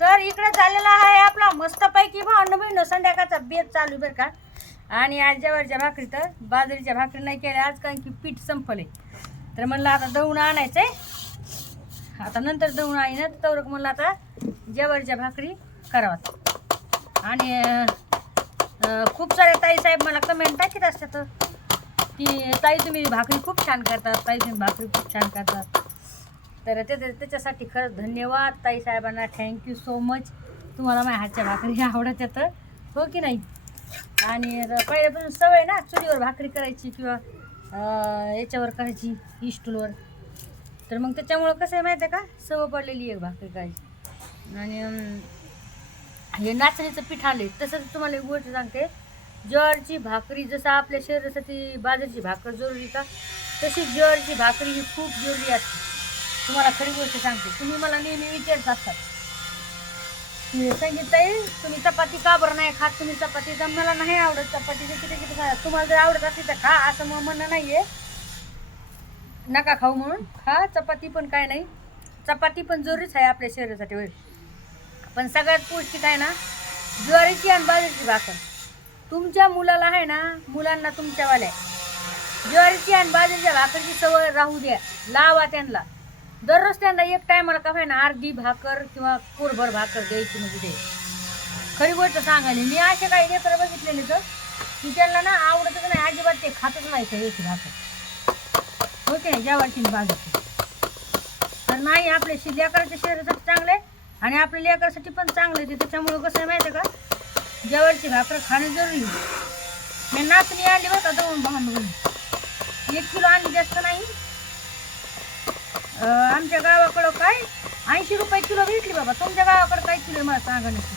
तर इकडे झालेला आहे आपला मस्तपैकी भांडण संध्याकाळचा बेत चालू बरं का. आणि आज ज्वारीच्या भाकरी तर बाजरीच्या भाकरी नाही केल्या आज, कारण की पीठ संपले. तर म्हणलं आता दळून आणायचंय, आता नंतर दळून आहे ना, तर म्हणलं आता ज्वारीच्या भाकरी करावा. आणि खूप सारे ताई साहेब मला कमेंट टाकीत असतात की ताई तुम्ही भाकरी खूप छान करतात, ताई तुम्ही भाकरी खूप छान करतात. तर त्याच्यासाठी खरंच धन्यवाद ताई साहेबांना, थँक्यू सो मच. तुम्हाला माझ्या हातच्या भाकरी आवडत येतं, हो की नाही. आणि पहिल्यापासून सवय ना चुलीवर भाकरी करायची किंवा याच्यावर करायची इस्टूलवर. तर मग त्याच्यामुळं कसं आहे माहिती आहे का, सवय पडलेली आहे भाकरी करायची. आणि हे नाचणीचं पीठ आले तसंच तुम्हाला एक गोष्ट सांगते, ज्वारीची भाकरी जसं आपल्या शरीरासाठी बाजरीची भाकर जरुरी का, तशी ज्वारीची भाकरी ही खूप जरुरी असते. तुम्हाला खरी गोष्ट सांगते, तुम्ही मला नेहमी विचारत असतात की संगीताई तुम्ही चपाती का बरं नाही खात, तुम्ही चपाती तर मला नाही आवडत, चपातीचे किती किती खा, तुम्हाला जर आवडत असेल तर खा, असं मग म्हणणं नाही आहे नका खाऊ म्हणून. खा चपाती, पण काय नाही, चपाती पण जरुरीच आहे आपल्या शरीरासाठी होईल. पण सगळ्यात पौष्टिक आहे ना ज्वारीची आणि बाजरीची भाकर. तुमच्या मुलाला आहे ना, मुलांना तुमच्यावाल्या ज्वारीची आणि बाजरीच्या भाकरीची सवय राहू द्या, लावा त्यांना. दररोज त्यांना एक टायमाला का होईना अर्धी भाकर किंवा कोरभर भाकर द्यायची. म्हणजे ते खरी गोष्ट सांगायला, मी असे काही लेकरं बघितलेले तर की त्यांना ना आवडतच नाही अजिबात, ते खातच नाही ते याची भाकर, होते नाही ज्वारीची बाजरीची. तर नाही, आपल्या लेकराच्या शरीरासाठी चांगले आणि आपल्या लेकरासाठी पण चांगले ते. त्याच्यामुळं कसं आहे माहिती आहे का, ज्वारीची भाकर खाणं जरुरी. मी नाचणी आणली बरं का दळून भांडून, 1 किलो आणली, जास्त नाही. आमच्या गावाकडं काय 80 रुपये किलो भेटली बाबा. तुमच्या गावाकडं काय किलो मला सांगा नक्की.